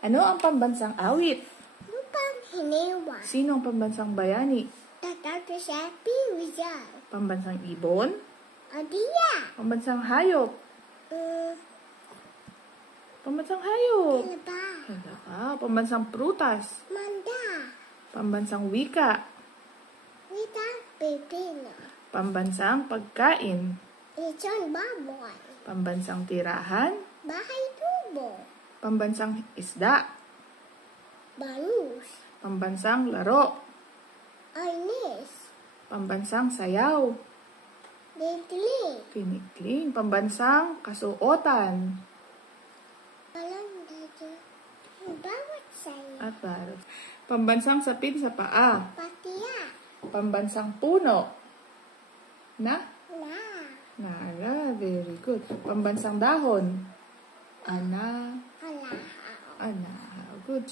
Ano ang pambansang awit? Lupang Hinewa. Sino ang pambansang bayani? Dr. Shapi Rizal. Pambansang ibon? Adia. Pambansang hayop? Pambansang hayop? Kalaba. Pambansang prutas? Manda. Pambansang wika? Wita Pipino. Pambansang pagkain? Lechon baboy. Pambansang tirahan? Bahay tubo. Pambansang isda? Bangus. Pambansang laro? Arnis. Pambansang sayaw? Dentling. Kinikling. Pambansang kasuotan? Alam dito. Bawat saya. At barot. Pambansang sapin sa paa? Patia. Pambansang puno? Na? Na. Nara, very good. Pambansang dahon? Ana. Alahaw. Ana. Good.